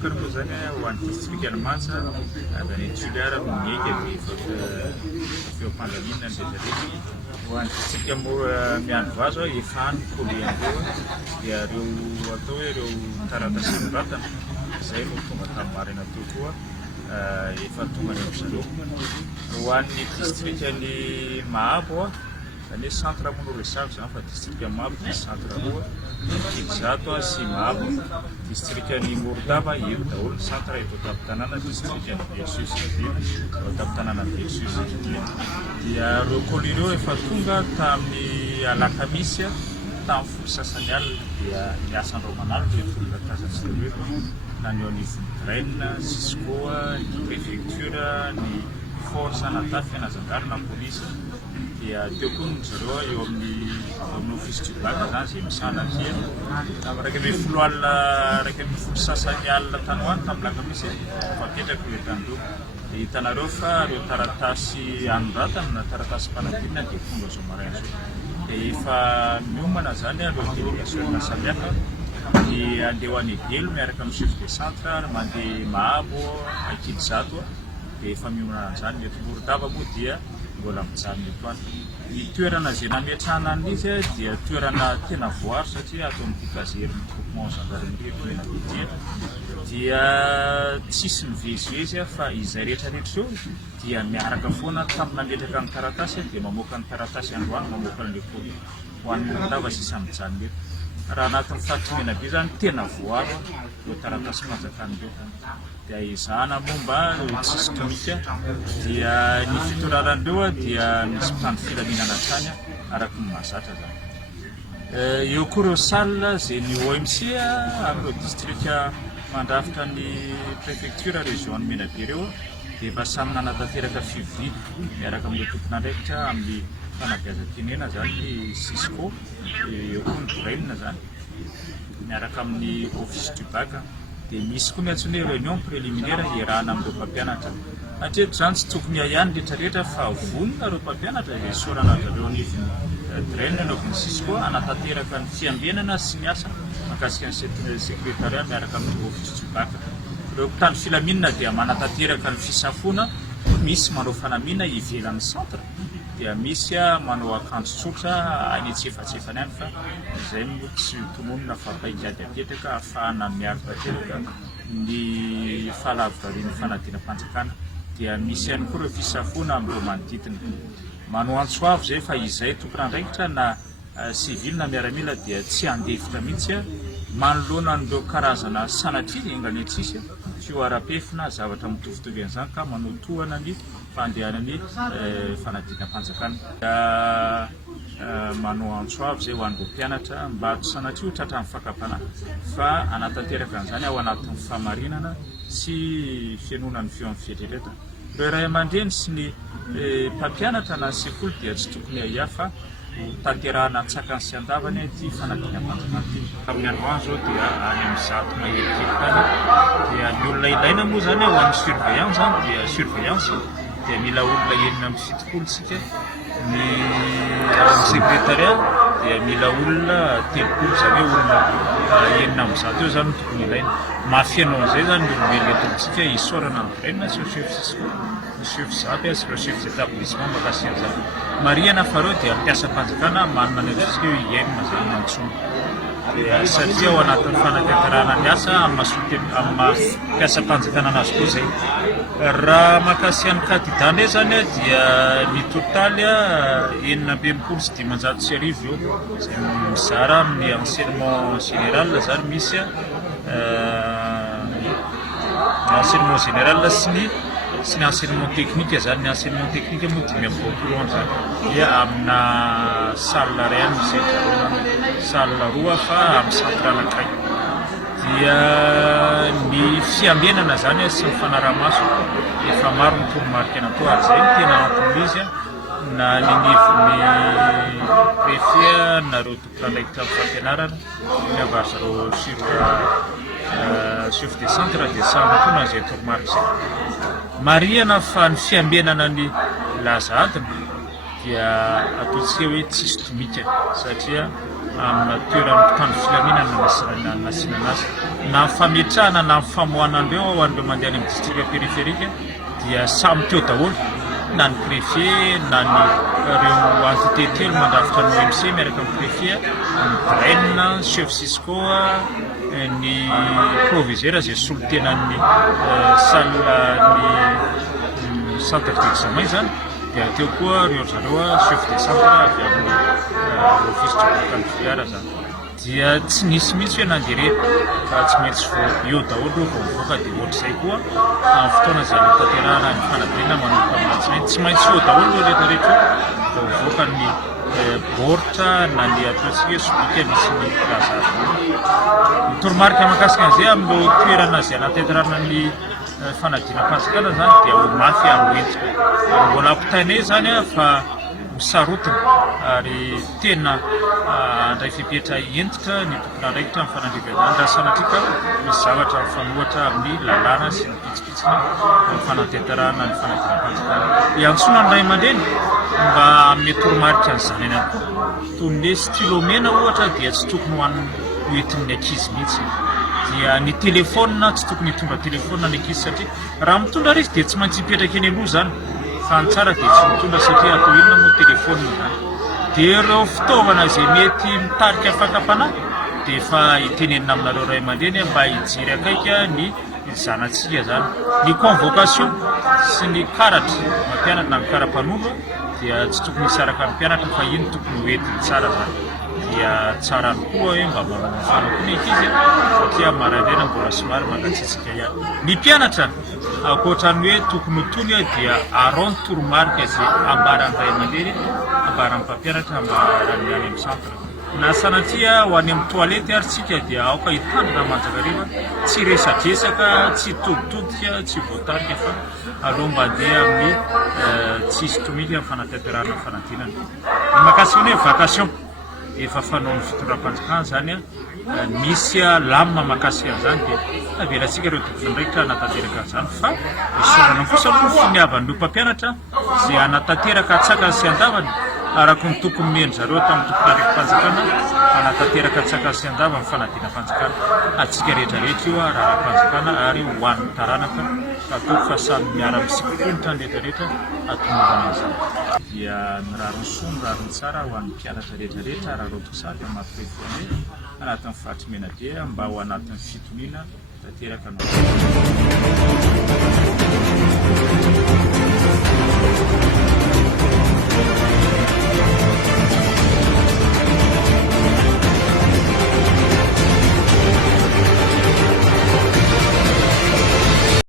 manokana moa zany ho an'ny district Mantsa da ny titulaire miaika dia feom-pandaminana rehetrarehetra ho an'ny district Mianjo Vazo efa any collèandreo dia reo atao hoe reo taratasy anoratana izay no tonga tamin'ny maraina teo koa efa tonga ny zareo ho an'ny district ny Mahabo zany hoe centre mono resavy zany fa district Mahabo dia centre roa Kizato sy Mahabo district ny Morodava eo daholo ny centre eto tamin'ny tanàna district ny Versus eto tamin'ny tanàna Versus dia reo colis reo efa tonga tamin'ny alakamisy tamin'ny folo sasany alina dia niasandreo manalo reto olona tazantsika reto na ny ao ny Vodraine, Cisco, ny préfecture, ny force natafy anazangary na polisy dia teo koa zareo eo amin'ny office du bac zany zay misana aty amin'ny raiky ambin'ny folo alina raiky ambin'ny folo sasany alina tany hoany tamin'ny lakamisy fapetraka hoe tandreo dia hitanareo fa reo taratasy anoratana na taratasy mpanadinina dia tonga zao maraina zao dia efa miomana zany reo délégation samihafa dia andeha ho any Ebelo miaraka amin'ny chef de centre mandeha Mahabo Kizato dia efa miomana an'izany mety Morodava moa dia mbola mijanona eto any ny toerana izay nametrahana an'izy dia toerana tena voary satria atao amin'ny pikazerin'ny groupement gendarmerie eto Menabedia dia tsisy mivezivezy fa izay rehetrarehetra eo dia miaraka foana tamin'ny nametraka ny taratasy dia mamoaka ny taratasy androany mamoaka ny lekôly ho an'ny Morodava sisa mijanona eto raha anatin'ny faritry Menabe zany tena voary eo taratasy fanjakan'ireo dia izahana momba tsisy tomika dia ny fitoraran'ireo dia misy mpitandro filaminana trany araka ny mahazatra zany eo koa reo salle zay ny OMC amin'ireo district mandrafitra ny préfecture région ny Menabe reo dia efa samy nanatanteraka fividy miaraka amin'ireo tompon'andraikitra amin'ny fanabeazan-tenena zany Cisco eo koa ny Vodraine zany miaraka amin'ny office du bac dia misy koa miantsony hoe réunion préliminaire iarahana amin'ireo mpampianatra hatreto zany tsy tokony ihany rehetrarehetra fa vonona ireo mpampianatra izay sorana zareo anivony Vodraine anivony Cisco anatanteraka ny fiambenana sy ny asa mahakasika ny secrétariat miaraka amin'ny office du bac ireo mpitandro filaminana dia manatanteraka ny fisafona misy manao fanamiana ivelan'ny centre dia misy manao akanjo tsotra any tsefatsefany any fa izay moa tsy tomonina fa paikady apetraka ahafahana miaro tanteraka ny fahalavodarian'ny fanadinam-panjakana dia misy ihany koa ireo fisafona amin'ireo manodidina manao antsoavo zay fa izay tompon'andraikitra na civil na miaramila dia tsy andefitra mihitsy manoloana an'ireo karazana sanatria engany atsisy fio ara-pefina zavatra mitovitovy an'izany ka manotohana ny fandehanany fanadinam-panjakana manao antsoavo zay ho an'ireo mpianatra mba ato sanatria ho tratra amin'ny fakapana fa anatanteraka an'izany ao anatin'ny famarinana sy fianonan'ny feo amin'ny fietrereta ireo ray aman-dreny sy ny mpampianatra na sekoly dia tsy tokony ahiafa tanterahana tsakany sy andavany ty fanadinam-panjakana ty amin'ny androany zao dia any amin'ny zato mahelikely tany dia ny olona ilaina moa zany ho amin'ny surveillance zany dia surveillance dia mila olona enina amin'ny fitopolo tsika ny secrétariat dia mila olona telopolo zany hoe olona enina amin'ny zato eo zany no tokony ilaina mafianao an'izay zany ny olombelona eto amintsika hisorana ny Vodraine sy chef Cisco chef Zaby sy chef d'établissement makasika an'izany marihana fa reo dia mpiasam-panjakana manana ny atsika hoe IM zany mantsona satria ao anatin'ny fanatanterahana ny asa amin'ny mpiasam-panjakana anazy koa zay raha makasika ny kandidane zany dia ny totaly 930 eo zay mizara amin'ny enseignement général zany misy enseignement général sy ny enseignement technique zany ny enseignement technique moa 520 zany dia amina salle ray any misy salle roa fa amin'ny centre anankiray dia ny fiambenana zany sy ny fanaraha-maso efa maro ny toromarika anatao ary zay ny tena anton'izy na ny préfet nareo tompon'andraikitra amin'ny fampianarana ny avarzareo chef de centre dia samy tona zay toromarika zay marihana fa ny fiambenana ny laza adina dia ataontsika hoe tsisy tomika satria amin'ny toerana mpitandro filaminana nasina anazy na fametrahana na famohanandreo ao an'ireo mandeha any amin'ny districta périphérique dia samy teo daholo na ny préfet na ny reo entité telo mandrafitra ny OMC miaraka amin'ny préfet ny draine chef Cisco ny proviseur zay solotenan'ny salle ny centre d'examen zany dia teo koa reo zareo chef de centre avy amin'ny office territorial zany dia tsy nisy mihitsy hoe nandeha fa tsy maintsy eo daholo voavoaka dia ohatr'izay koa amin'ny fotoana izay natanterahana ny fanadinana manomboka amin'ny latsinainy tsy maintsy eo daholo rehetrarehetra voavoaka ny baoritra na ny ataontsika sobika misy ny gazary ny toromarika mahakasika an'izay amin'ireo toerana izay natanterahana ny fanadinam-panjakana zany dia ho mafy ary entika mbola ampitainay zany fa misarotiny ary tena andray fipetra entitra ny tompona andraikitra amin'ny fanandrivana raha sanatrika misy zavatra mifanohatra amin'ny lalàna sy ny pitsipitsiny fanantentarahana ny fanadinam-panjakana iantsona ny ray aman-dreny mba amin'ny toromarika an'izany any koa toy ny stylomena ohatra dia tsy tokony ho an'ny hoentin'ny ankizy mihitsy dia ny telefona tsy tokony hitondra telefona ny ankizy satria raha mitondra izy dia tsy maintsy hipetraka eny aloha zany fa ny tsara dia tsy mitondra satria atao inona moa telefona zany dia ireo fitaovana izay mety mitarika fakapanahy dia efa hitenenina aminareo ray aman-dreny mba hijery akaika ny zanatsika zany ny convocation sy ny karatra mampianatra na ny kara-panondro dia tsy tokony hisaraka amin'ny mpianatra fa iny tokony hoentiny tsara zany dia tsara ny koa hoe mba manofana koa ny ankizy satria maraindraina mbola somary mangatsitsika ihany ny mpianatra ankoatran'ny hoe tokony hotony dia aron toromarika izay ambaran'ny ray aman-dreny ambaran'ny mpampianatra ambaran'ny any amin'ny centre na sanatria ho any amin'ny toalety ary tsika dia aoka hitandrina manjakariva tsy resadresaka tsy toditodika tsy voatarika fa aloha mba andeha amin'ny tsisy tomika amin'ny fanatanterahana fanadinana ny mahakasika ny hoe vacation efa fanao ny fitondram-panjakana zany misy lamina mahakasika an'izany dia avelatsika ireo tompona ndraikitra anatanteraka an'izany fa isorana fosa aloha finiavan'ireo mpampianatra zay anatanteraka tsaka sy andavany araka ny tokony mendry zareo tamin'ny tompona ndraikim-panjakana anatanteraka tsaka sy andava amin'ny fanadinam-panjakana atsika rehetrarehetra io raha-panjakana ary ho an'ny taranaka ataoko fa samy miara-misikokonitra ny rehetrarehetra atomovana an'izany dia mirary ny soa mirary ny tsara ho an'ny mpianatra rehetrarehetra raha rotoko sady amaty-prefoane anatin'ny fahatry menadia mba ho anatin'ny fitoniana tanteraka